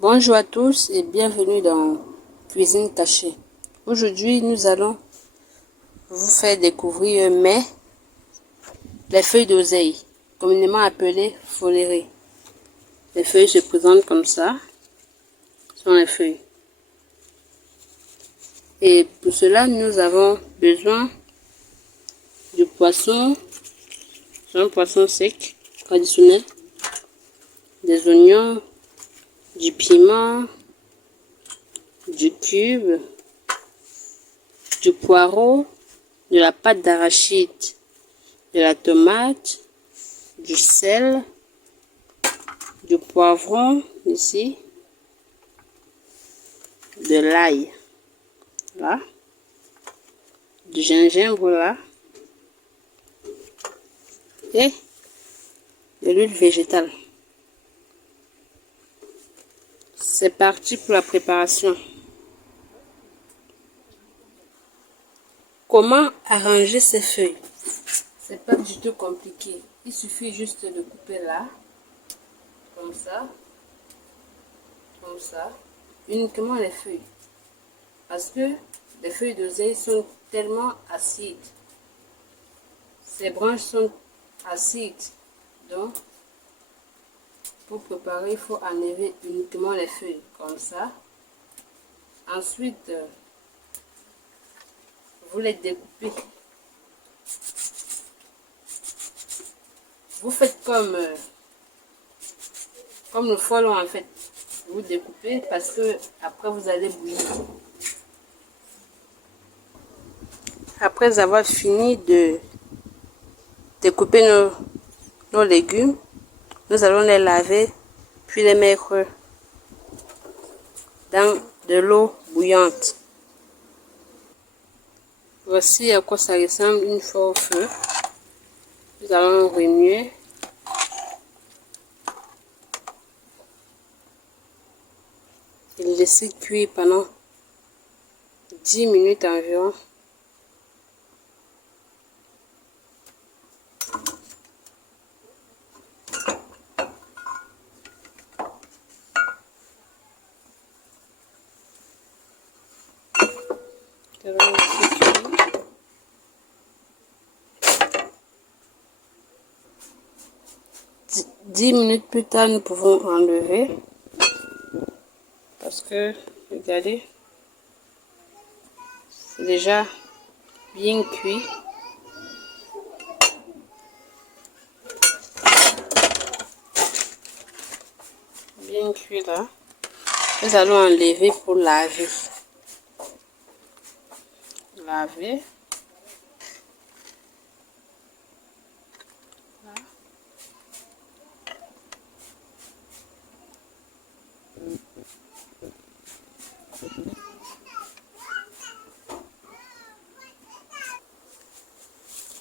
Bonjour à tous et bienvenue dans Cuisine Cachée. Aujourd'hui, nous allons vous faire découvrir les feuilles d'oseille, communément appelées folérées. Les feuilles se présentent comme ça, ce sont les feuilles. Et pour cela, nous avons besoin du poisson, c'est un poisson sec, traditionnel, des oignons, du piment, du cube, du poireau, de la pâte d'arachide, de la tomate, du sel, du poivron ici, de l'ail, là, du gingembre là, et de l'huile végétale. C'est parti pour la préparation. Comment arranger ces feuilles? C'est pas du tout compliqué. Il suffit juste de couper là, comme ça, uniquement les feuilles. Parce que les feuilles d'oseille sont tellement acides. Ces branches sont acides. Donc, pour préparer, il faut enlever uniquement les feuilles, comme ça. Ensuite, vous les découpez. Vous faites comme le frelon en fait. Vous découpez parce que après vous allez bouillir. Après avoir fini de découper nos légumes, nous allons les laver puis les mettre dans de l'eau bouillante. Voici à quoi ça ressemble une fois au feu. Nous allons remuer. Et le laisser cuire pendant 10 minutes environ. Nous allons laisser cuire. 10 minutes plus tard, nous pouvons enlever. Parce que, regardez, c'est déjà bien cuit. Bien cuit là. Nous allons enlever pour laver. Laver. Là.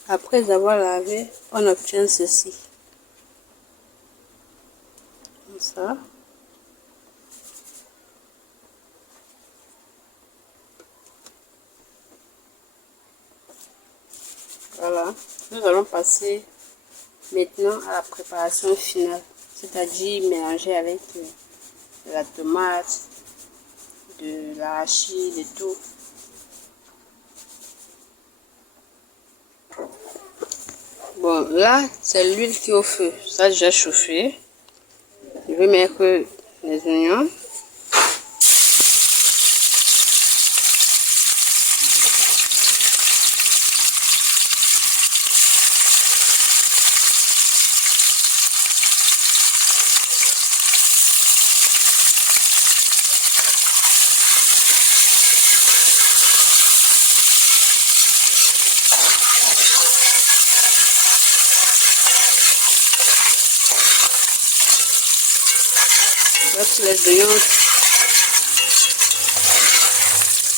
Après avoir lavé, on obtient ceci. Comme ça. Voilà. Nous allons passer maintenant à la préparation finale. C'est-à-dire mélanger avec de la tomate, de l'arachide et tout. Bon, là, c'est l'huile qui est au feu. Ça a déjà chauffé. Je vais mettre les oignons. Lorsque les oignons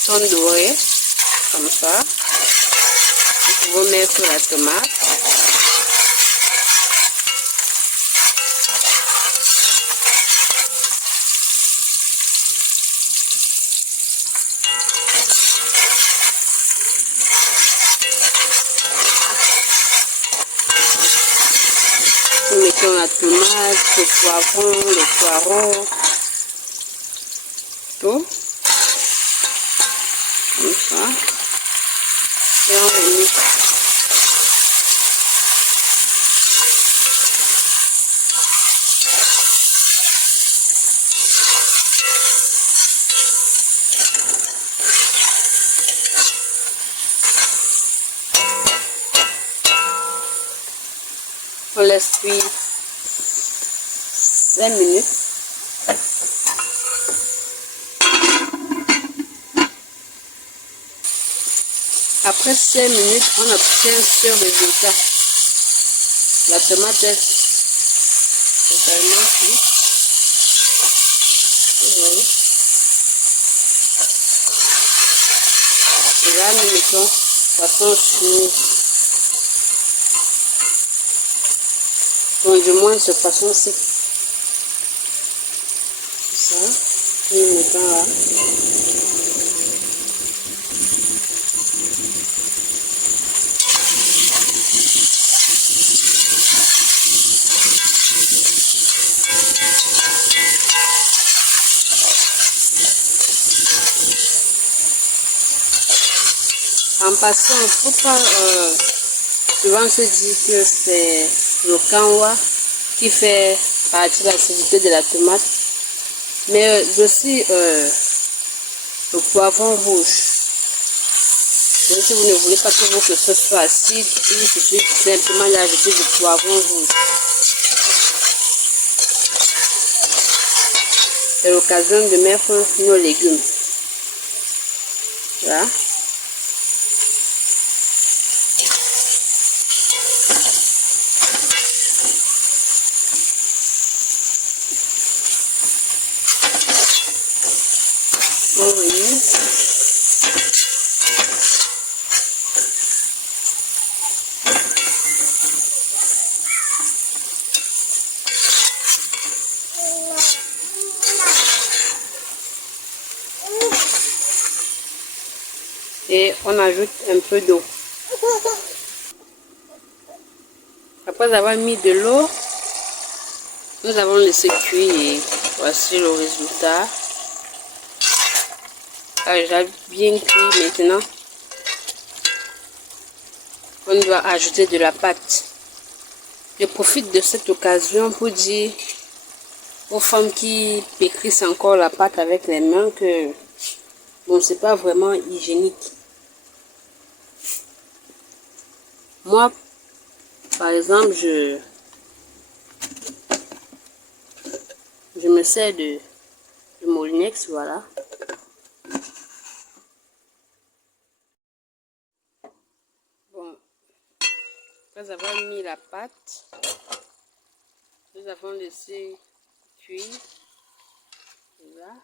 sont dorés, comme ça, nous pouvons mettre la tomate. Nous mettons la tomate, le poivron, le poireau. couteau. Comme ça. Et on le mixe. On laisse cuire 5 minutes. Après 5 minutes, on obtient ce résultat. La tomate est totalement cuite. Vous voyez. Et là, nous mettons poisson chimique. Donc, du moins, ce poisson-ci. Ça, nous mettons là. En passant, il ne faut pas souvent se dire que c'est le canwa qui fait partie de l'acidité de la tomate, mais aussi le poivron rouge. Donc, si vous ne voulez pas que votre sauce soit acide, il suffit simplement d'ajouter du poivron rouge. C'est l'occasion de mettre nos légumes. Voilà. Oui. Et on ajoute un peu d'eau. Après avoir mis de l'eau, nous avons laissé cuire et voici le résultat. Déjà bien cuit. Maintenant, on doit ajouter de la pâte. Je profite de cette occasion pour dire aux femmes qui pétrissent encore la pâte avec les mains que bon, c'est pas vraiment hygiénique. Moi, par exemple, je me sers de Molinex, voilà. Bon, après avoir mis la pâte, nous avons laissé cuire. Là.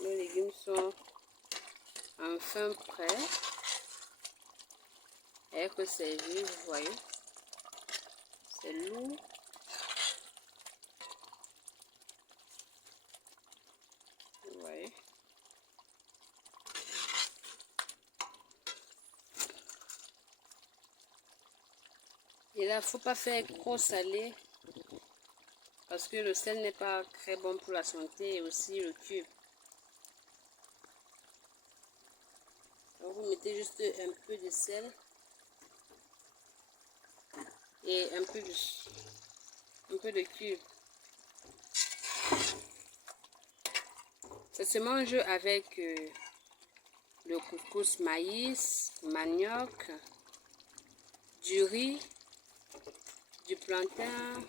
Nos légumes sont enfin prêts. Et être servis, vous voyez. C'est lourd. Vous voyez. Et là, il ne faut pas faire trop salé parce que le sel n'est pas très bon pour la santé et aussi le cube. Donc vous mettez juste un peu de sel et un peu de cube. Ça se mange avec le couscous maïs, manioc, du riz, du plantain,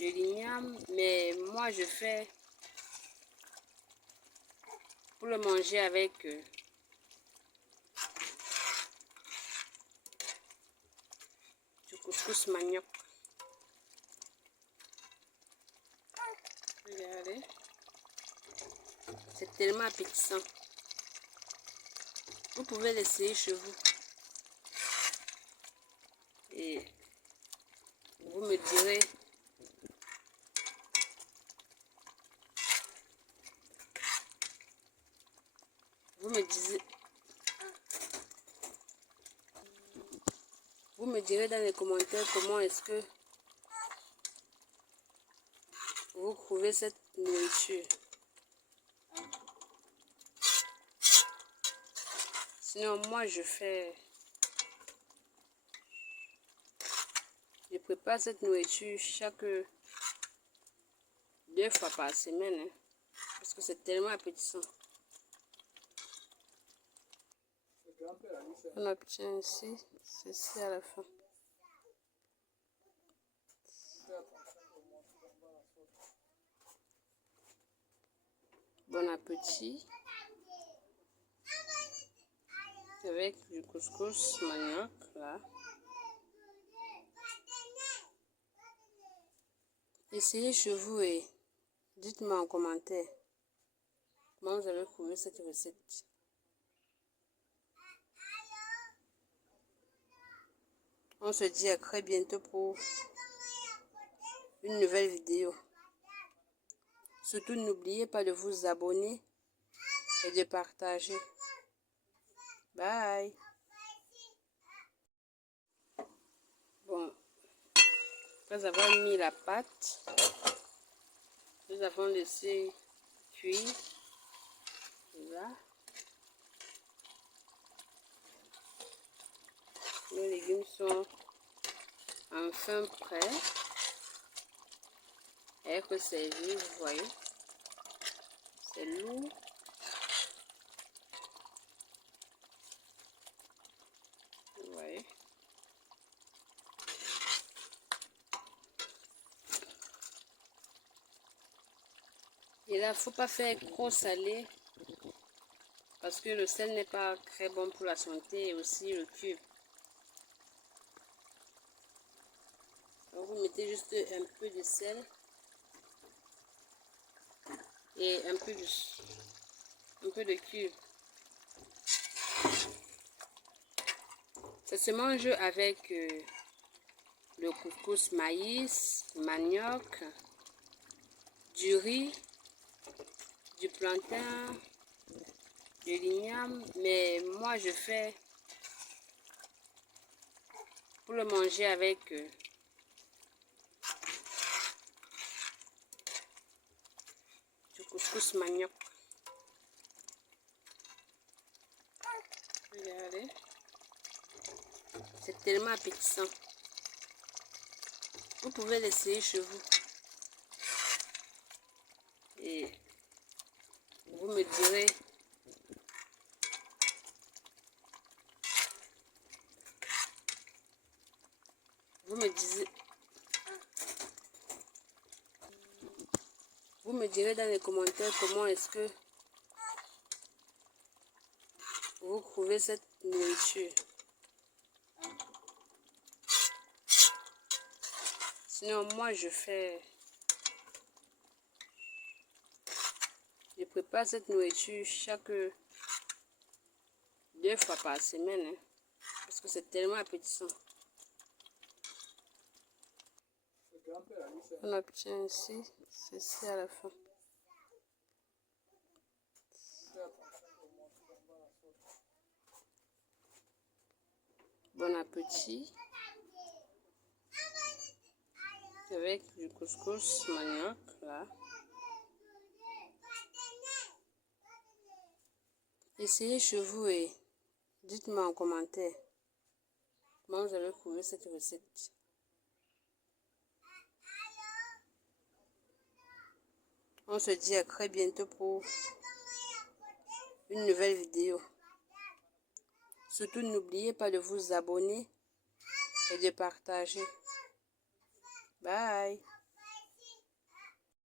de l'igname, mais moi je fais pour le manger avec du couscous manioc. Regardez, c'est tellement appétissant. Vous pouvez l'essayer chez vous et vous me direz dans les commentaires comment est-ce que vous trouvez cette nourriture. Sinon, moi, je prépare cette nourriture chaque 2 fois par semaine, hein, parce que c'est tellement appétissant. On obtient ici, ceci à la fin. Bon appétit. Avec du couscous manioc là. Essayez chez vous et dites-moi en commentaire comment vous avez trouvé cette recette. On se dit à très bientôt pour une nouvelle vidéo. Surtout n'oubliez pas de vous abonner et de partager. Bye. Bon, après avoir mis la pâte, nous avons laissé cuire. Là. Nos légumes sont enfin prêts à être servis, vous voyez. C'est lourd. Vous voyez. Et là, il ne faut pas faire trop salé parce que le sel n'est pas très bon pour la santé et aussi le cube. Donc vous mettez juste un peu de sel et un peu de cube. Ça se mange avec le couscous maïs, manioc, du riz, du plantain, de l'igname, mais moi je fais pour le manger avec du couscous manioc. Regardez, c'est tellement appétissant. Vous pouvez l'essayer chez vous et vous me direz dans les commentaires comment est-ce que vous trouvez cette nourriture. Sinon, moi, je prépare cette nourriture chaque 2 fois par semaine, hein, parce que c'est tellement appétissant. On obtient ici, ceci à la fin. Bon appétit. Avec du couscous manioc là. Essayez chez vous et dites-moi en commentaire comment vous avez trouvé cette recette. On se dit à très bientôt pour une nouvelle vidéo. Surtout n'oubliez pas de vous abonner et de partager. Bye.